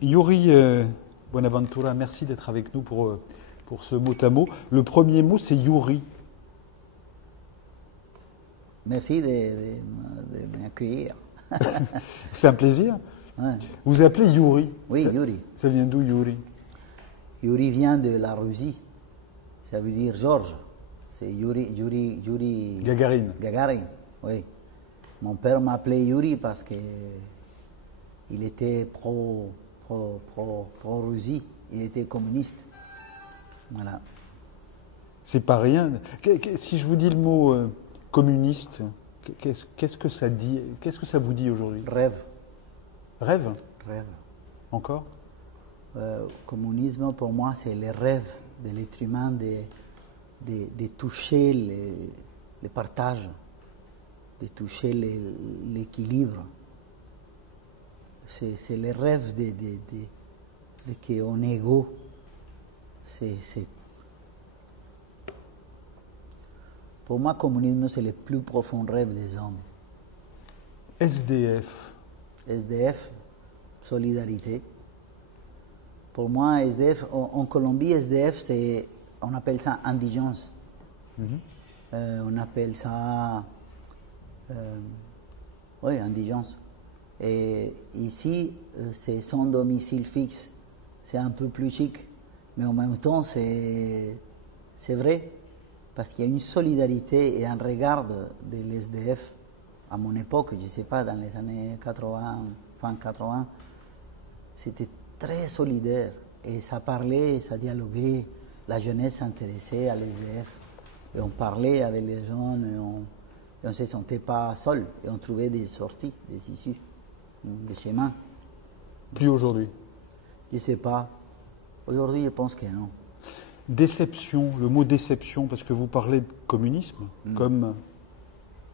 Yuri Buenaventura, merci d'être avec nous pour ce mot à mot. Le premier mot, c'est Yuri. Merci de m'accueillir. C'est un plaisir. Ouais. Vous appelez Yuri. Oui, Yuri. Ça vient d'où, Yuri? Yuri vient de la Russie. Ça veut dire Georges. C'est Yuri Gagarine. Gagarin, oui. Mon père m'appelait Yuri parce que il était pro-Russie. Il était communiste. Voilà. C'est pas rien. Si je vous dis le mot communiste, qu'est-ce que ça dit? Qu'est-ce que ça vous dit aujourd'hui? Rêve. Rêve? Rêve. Encore? Communisme, pour moi, c'est le rêve de l'être humain de toucher le partage, de toucher l'équilibre. C'est le rêve de qu'on est égaux. Pour moi, communisme, c'est le plus profond rêve des hommes. SDF. SDF, solidarité. Pour moi, SDF, en Colombie, SDF, on appelle ça indigence. On appelle ça, oui, indigence. Et ici, c'est sans domicile fixe. C'est un peu plus chic, mais en même temps, c'est vrai, parce qu'il y a une solidarité et un regard de l'SDF à mon époque, je ne sais pas, dans les années 80, fin 80, c'était très solidaire. Et ça parlait, ça dialoguait, la jeunesse s'intéressait à l'SDF. Et on parlait avec les jeunes, et on ne se sentait pas seul. Et on trouvait des sorties, des issues, des chemins. Plus aujourd'hui. Je ne sais pas. Aujourd'hui, je pense que non. Déception, le mot déception, parce que vous parlez de communisme comme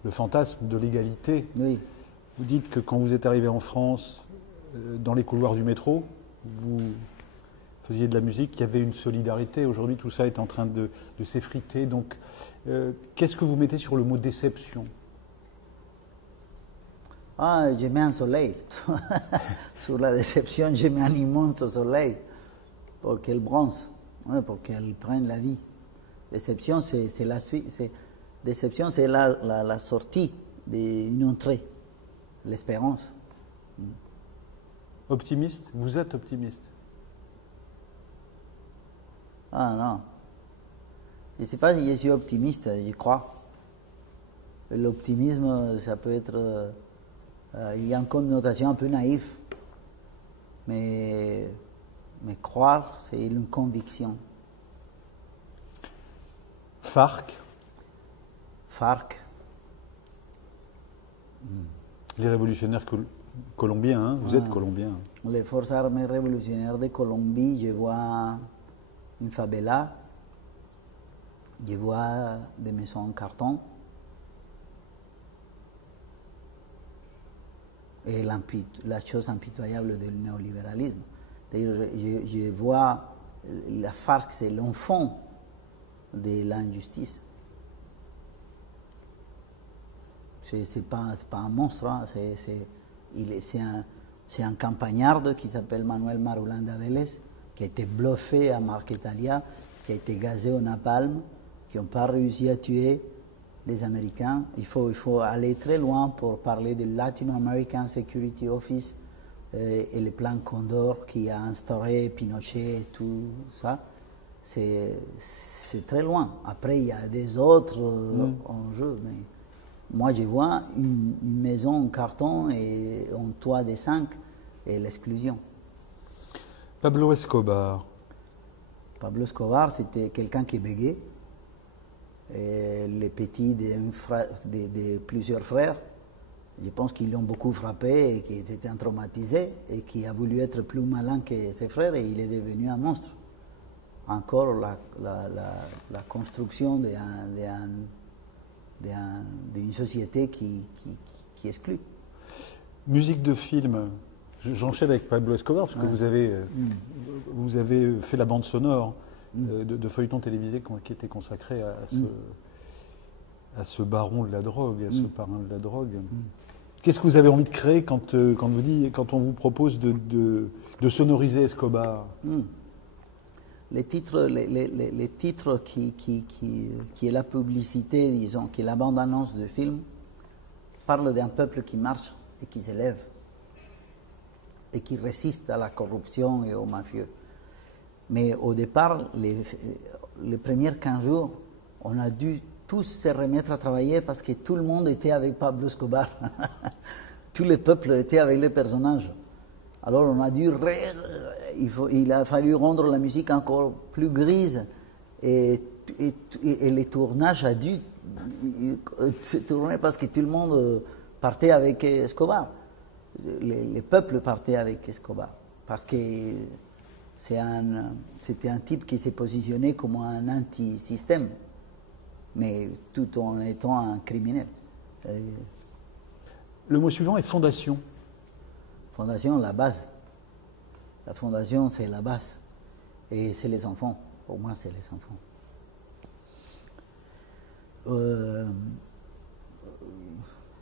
le fantasme de l'égalité. Oui. Vous dites que quand vous êtes arrivé en France, dans les couloirs du métro, vous faisiez de la musique, il y avait une solidarité. Aujourd'hui, tout ça est en train de s'effriter. Donc, qu'est-ce que vous mettez sur le mot déception? Ah, je mets un soleil. Sur la déception, je mets un immense soleil pour qu'elle bronze, pour qu'elle prenne la vie. Déception, c'est la suite. Déception, c'est la sortie d'une entrée, l'espérance. Optimiste? Vous êtes optimiste? Ah non. Je ne sais pas si je suis optimiste, je crois. L'optimisme, ça peut être... il y a une connotation un peu naïve. Mais croire, c'est une conviction. FARC? FARC. Les révolutionnaires colombiens, hein? Vous êtes colombien. Les forces armées révolutionnaires de Colombie, je vois une favela, je vois des maisons en carton et la chose impitoyable du néolibéralisme. D'ailleurs, je vois la FARC, c'est l'enfant de l'injustice. C'est pas un monstre, hein. C'est un campagnard qui s'appelle Manuel Marulanda Vélez, qui a été bluffé à Marquetalia, qui a été gazé au napalm, qui n'ont pas réussi à tuer les Américains. Il faut aller très loin pour parler de Latin American Security Office et le plan Condor qui a instauré Pinochet et tout ça. C'est très loin. Après, il y a des autres enjeux, mais moi, je vois une maison en carton et en toit de 5 et l'exclusion. Pablo Escobar. Pablo Escobar, c'était quelqu'un qui bégayait. Les petits de plusieurs frères, je pense qu'ils l'ont beaucoup frappé et qu'ils étaient traumatisés et qui a voulu être plus malin que ses frères et il est devenu un monstre. Encore la construction d'une société qui exclut. Musique de film. J'enchaîne avec Pablo Escobar parce que vous avez fait la bande sonore de feuilletons télévisés qui était consacré à ce baron de la drogue, à ce parrain de la drogue. Qu'est-ce que vous avez envie de créer quand on vous propose de sonoriser Escobar? Les titres qui est la publicité, disons, qui est la bande-annonce de film, parlent d'un peuple qui marche et qui s'élève et qui résiste à la corruption et aux mafieux. Mais au départ, les premiers 15 jours, on a dû tous se remettre à travailler parce que tout le monde était avec Pablo Escobar. Tout le peuple était avec les personnages. Alors on a dû... il a fallu rendre la musique encore plus grise et les tournages a dû se tourner parce que tout le monde partait avec Escobar. Les peuples partaient avec Escobar parce que c'était un type qui s'est positionné comme un anti-système, mais tout en étant un criminel. Le mot suivant est fondation. Fondation, la base. La fondation, c'est la base. Et c'est les enfants. Pour moi, c'est les enfants.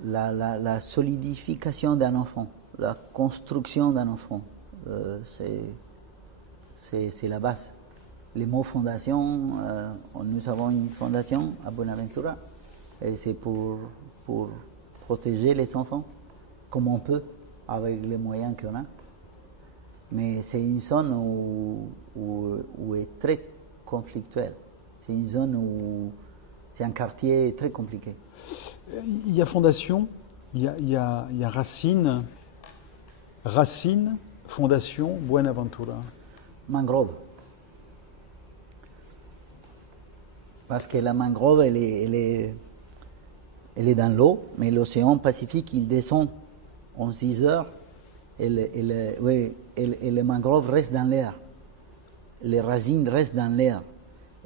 La solidification d'un enfant, la construction d'un enfant, c'est la base. Les mots fondation, nous avons une fondation à Buenaventura. Et c'est pour protéger les enfants, comme on peut, avec les moyens qu'on a. Mais c'est une zone où est très conflictuelle. C'est une zone où c'est un quartier très compliqué. Il y a fondation, il y a racine. Racine, fondation, Buenaventura. Mangrove. Parce que la mangrove, elle est dans l'eau, mais l'océan Pacifique, il descend en 6 heures et les mangroves restent dans l'air. Les racines restent dans l'air.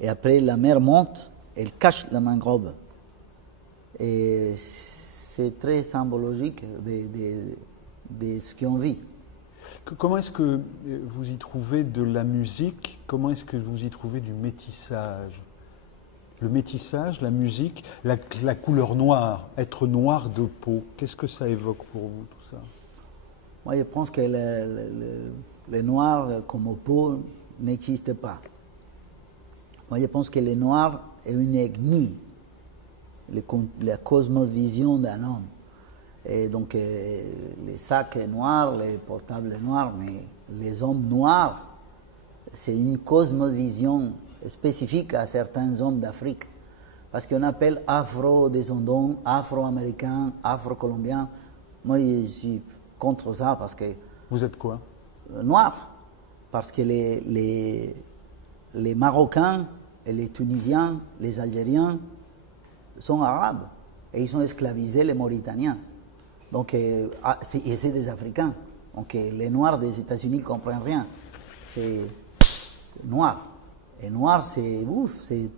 Et après, la mer monte, elle cache la mangrove. Et c'est très symbolique de ce qu'on vit. Comment est-ce que vous y trouvez de la musique? Comment est-ce que vous y trouvez du métissage? Le métissage, la musique, la couleur noire, être noir de peau, qu'est-ce que ça évoque pour vous, tout ça? Moi, je pense que le noir comme peau n'existe pas. Moi, je pense que le noir est une ethnie, la cosmovision d'un homme. Et donc, les sacs noirs, les portables noirs, mais les hommes noirs, c'est une cosmovision spécifique à certains hommes d'Afrique. Parce qu'on appelle afro-descendants, afro-américains, afro-colombiens. Moi, je suis contre ça parce que... Vous êtes quoi? Noir. Parce que les Marocains, et les Tunisiens, les Algériens sont arabes. Et ils ont esclavisé les Mauritaniens. Donc, et c'est des Africains. Donc, les Noirs des États-Unis ne comprennent rien. C'est noir. Et noir, c'est ouf. C'est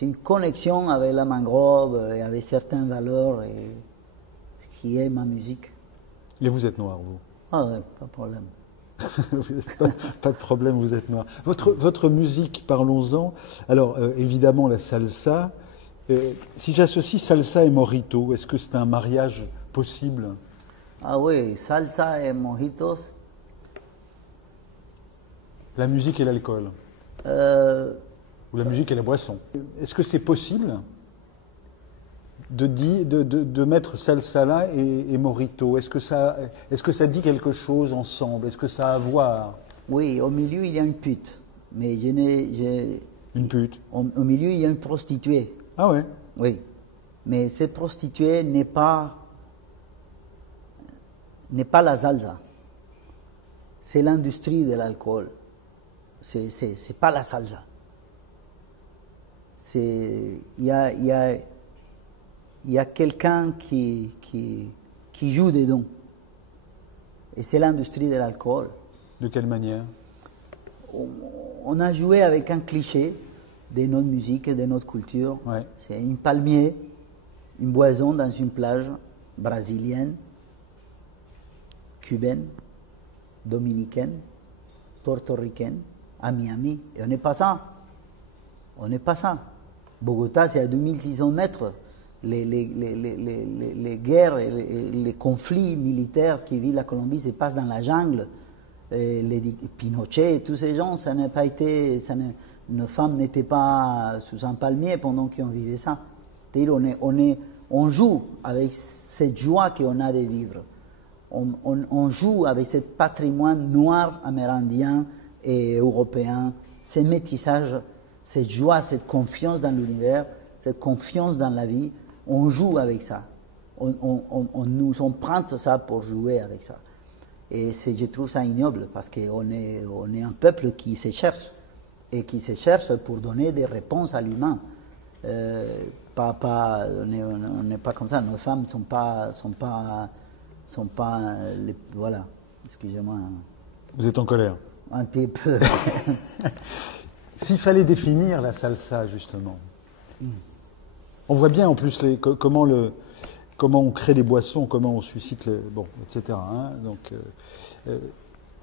une connexion avec la mangrove et avec certaines valeurs qui est ma musique. Et vous êtes noir, vous? Ah ouais, pas de problème. Pas de problème, vous êtes noir. Votre musique, parlons-en. Alors, évidemment, la salsa. Si j'associe salsa et mojito, est-ce que c'est un mariage possible? Ah oui, salsa et mojitos. La musique et l'alcool? Ou la musique et la boisson? Est-ce que c'est possible de mettre salsa là et mojito? Est-ce que ça dit quelque chose ensemble? Est-ce que ça a à voir? Oui, au milieu il y a une pute. Mais Une pute? Au milieu il y a une prostituée. Ah ouais? Oui. Mais cette prostituée n'est pas la salsa. C'est l'industrie de l'alcool. C'est pas la salsa. Il y a quelqu'un qui joue dedans. Et c'est l'industrie de l'alcool. De quelle manière? On a joué avec un cliché de notre musique et de notre culture. Ouais. C'est une palmier, une boisson dans une plage brésilienne, cubaine, dominicaine, portoricaine, à Miami. Et on n'est pas ça. On n'est pas ça. Bogota, c'est à 2600 mètres. les guerres et les conflits militaires qui vivent la Colombie se passent dans la jungle. Pinochet, tous ces gens, ça n'a pas été, nos femmes n'étaient pas sous un palmier pendant qu'on vivait ça. C'est-à-dire on joue avec cette joie qu'on a de vivre. On joue avec ce patrimoine noir amérindien et européen, ce métissage, cette joie, cette confiance dans l'univers, cette confiance dans la vie. On joue avec ça. On nous emprunte ça pour jouer avec ça. Et je trouve ça ignoble parce qu'on est un peuple qui se cherche et qui se cherche pour donner des réponses à l'humain. On n'est pas comme ça. Nos femmes sont pas voilà. Excusez-moi. Vous êtes en colère. Un petit peu. S'il fallait définir la salsa justement, on voit bien en plus comment on crée des boissons, comment on suscite etc. Hein, donc,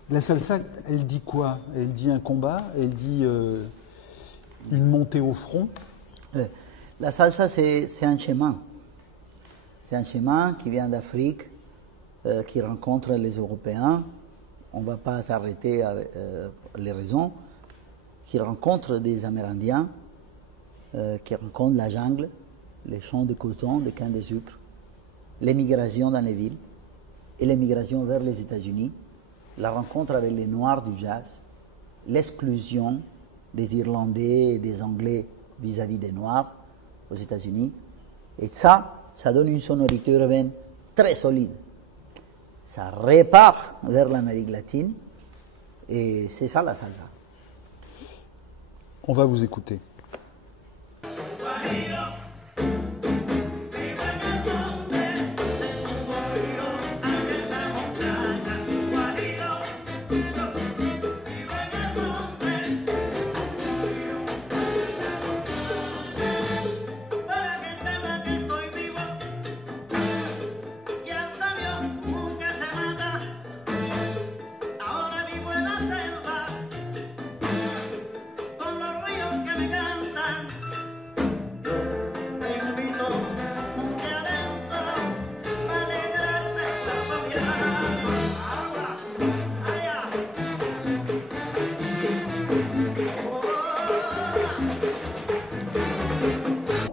la salsa, elle dit quoi? Elle dit un combat? Elle dit une montée au front? La salsa, c'est un chemin. C'est un chemin qui vient d'Afrique, qui rencontre les Européens. On ne va pas s'arrêter avec les raisons. Qui rencontre des Amérindiens, qui rencontre la jungle, les champs de coton, des cannes de sucre, l'émigration dans les villes et l'émigration vers les États-Unis, la rencontre avec les Noirs du jazz, l'exclusion des Irlandais et des Anglais vis-à-vis des Noirs aux États-Unis. Et ça donne une sonorité urbaine très solide. Ça repart vers l'Amérique latine et c'est ça la salsa. On va vous écouter.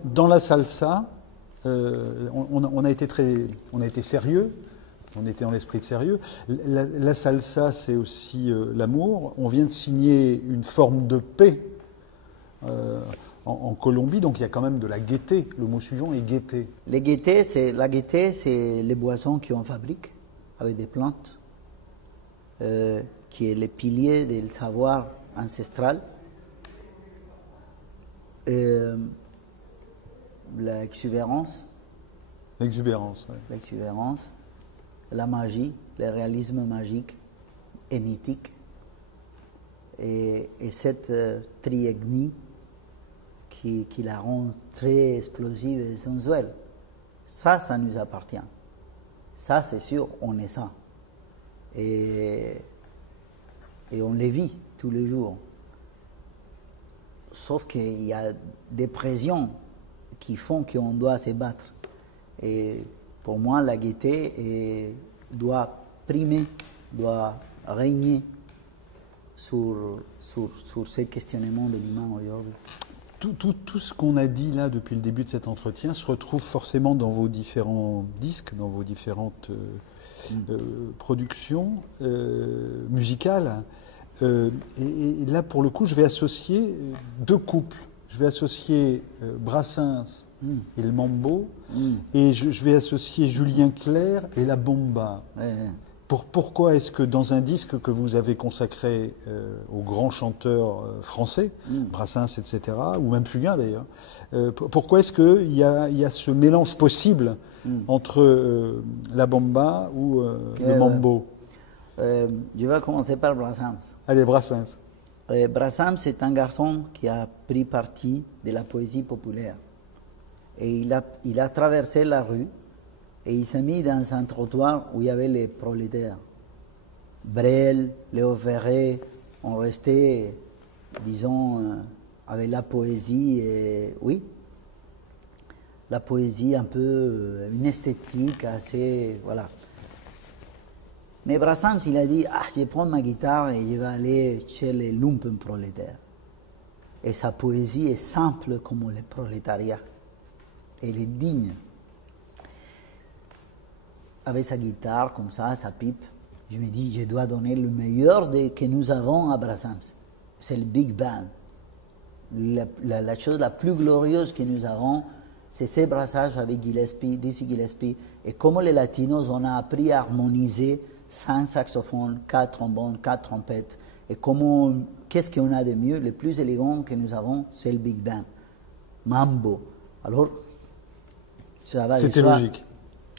Dans la salsa, on a été sérieux, on était dans l'esprit de sérieux. La salsa, c'est aussi l'amour. On vient de signer une forme de paix en Colombie, donc il y a quand même de la gaieté. Le mot suivant est gaieté. La gaieté, c'est les boissons qu'on fabrique avec des plantes, qui est le pilier du savoir ancestral. L'exubérance. L'exubérance, oui. L'exubérance, la magie, le réalisme magique et mythique. Et cette triégnie qui la rend très explosive et sensuelle. Ça nous appartient. Ça, c'est sûr, on est ça. Et on les vit tous les jours. Sauf qu'il y a des pressions qui font qu'on doit se battre. Et pour moi, la gaieté doit primer, doit régner sur ces questionnements de l'humain aujourd'hui. Tout ce qu'on a dit là depuis le début de cet entretien se retrouve forcément dans vos différents disques, dans vos différentes productions musicales. Et là, pour le coup, je vais associer deux couples. Je vais associer Brassens et le mambo, et je vais associer Julien Clerc et la bomba. Pourquoi est-ce que dans un disque que vous avez consacré aux grands chanteurs français, Brassens, etc., ou même Fugain d'ailleurs, pourquoi est-ce qu'il y a ce mélange possible entre la bomba ou le mambo? Je vais commencer par Brassens. Allez, Brassens. Brassens, c'est un garçon qui a pris parti de la poésie populaire. Et il a traversé la rue et il s'est mis dans un trottoir où il y avait les prolétaires. Brel, Léo Ferré, on restait, disons, avec la poésie. Et oui, la poésie un peu, une esthétique assez, voilà. Mais Brassens, il a dit, je vais prendre ma guitare et je vais aller chez les lumpenprolétaires. Et sa poésie est simple comme le prolétariat. Elle est digne. Avec sa guitare, comme ça, sa pipe, je me dis, je dois donner le meilleur que nous avons à Brassens. C'est le Big Band. La chose la plus glorieuse que nous avons, c'est ces brassages avec Gillespie, Dizzy Gillespie. Et comme les Latinos, on a appris à harmoniser 5 saxophones, 4 trombones, 4 trompettes. Et qu'est-ce qu'on a de mieux? Le plus élégant que nous avons, c'est le Big Band. Mambo. Alors, ça va. C'était logique.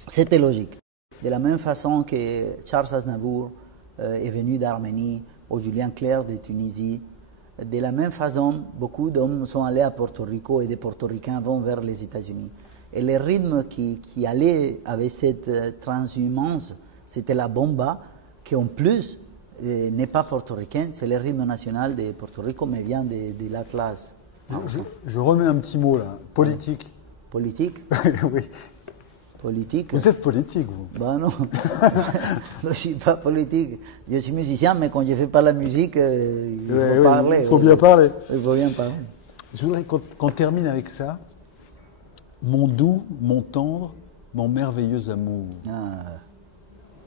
C'était logique. De la même façon que Charles Aznavour est venu d'Arménie, ou Julien Clerc de Tunisie, de la même façon, beaucoup d'hommes sont allés à Porto Rico et des portoricains vont vers les États-Unis. Et le rythme qui allait avec cette transhumance, c'était la bomba, qui en plus n'est pas portoricaine, c'est le rythme national de Porto Rico, mais vient de l'Atlas. Je remets un petit mot là, politique. Politique? Oui. Politique. Vous êtes politique, vous? Ben non, je ne suis pas politique. Je suis musicien, mais quand je ne fais pas la musique, il faut parler. Il faut bien parler. Il faut bien parler. Je voudrais qu'on termine avec ça. Mon doux, mon tendre, mon merveilleux amour.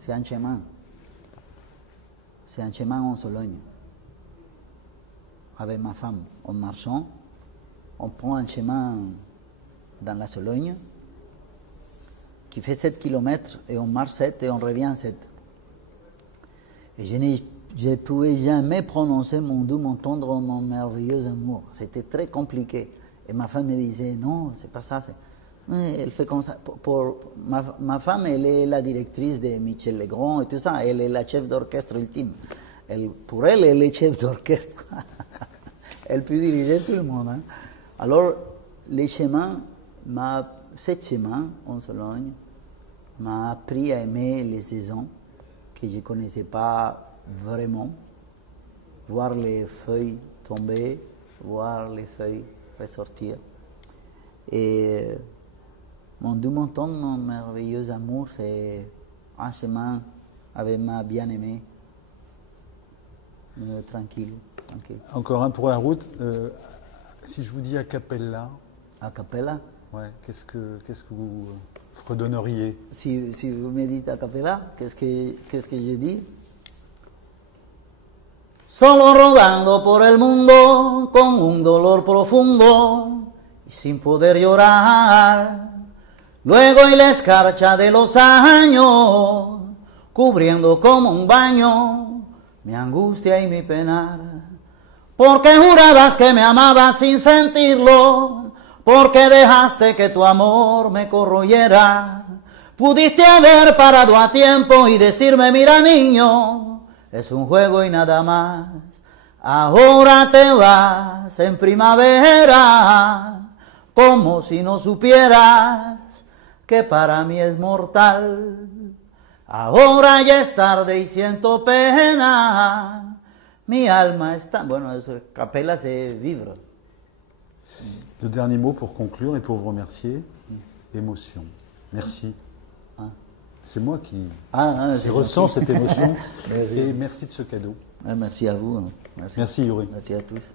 C'est un chemin. C'est un chemin en Sologne. Avec ma femme, en marchant, on prend un chemin dans la Sologne qui fait 7 km et on marche 7 et on revient 7. Et je ne pouvais jamais prononcer mon doux, mon tendre, mon merveilleux amour. C'était très compliqué. Et ma femme me disait, non, c'est pas ça. Elle fait comme ça. Ma femme, elle est la directrice de Michel Legrand et tout ça. Elle est la chef d'orchestre ultime. Pour elle est chef d'orchestre. Elle peut diriger tout le monde. Hein. Alors, ce chemin en Sologne m'a appris à aimer les saisons que je ne connaissais pas vraiment. Voir les feuilles tomber, voir les feuilles ressortir. Et mon doux, mon tendre, mon merveilleux amour, c'est un chemin avec ma bien-aimée. Tranquille. Encore un pour la route. Si je vous dis a cappella. A cappella? Ouais, qu'est-ce que vous fredonneriez? Si vous me dites a cappella, qu'est-ce que je dis? Solo rodando por el mundo con un dolor profundo y sin poder llorar. Luego y la escarcha de los años cubriendo como un baño mi angustia y mi penar. Porque jurabas que me amabas sin sentirlo, porque dejaste que tu amor me corroyera. Pudiste haber parado a tiempo y decirme, mira niño, es un juego y nada más. Ahora te vas en primavera, como si no supieras que para mí es mortal. Ahora ya es tarde y siento pena. Mi alma está... Bueno, cappella, c'est vivre. Le dernier mot pour conclure et pour vous remercier. Émotion. Merci. C'est moi qui ressens cette émotion. Et merci de ce cadeau. Merci à vous. Merci Yuri. Merci à tous.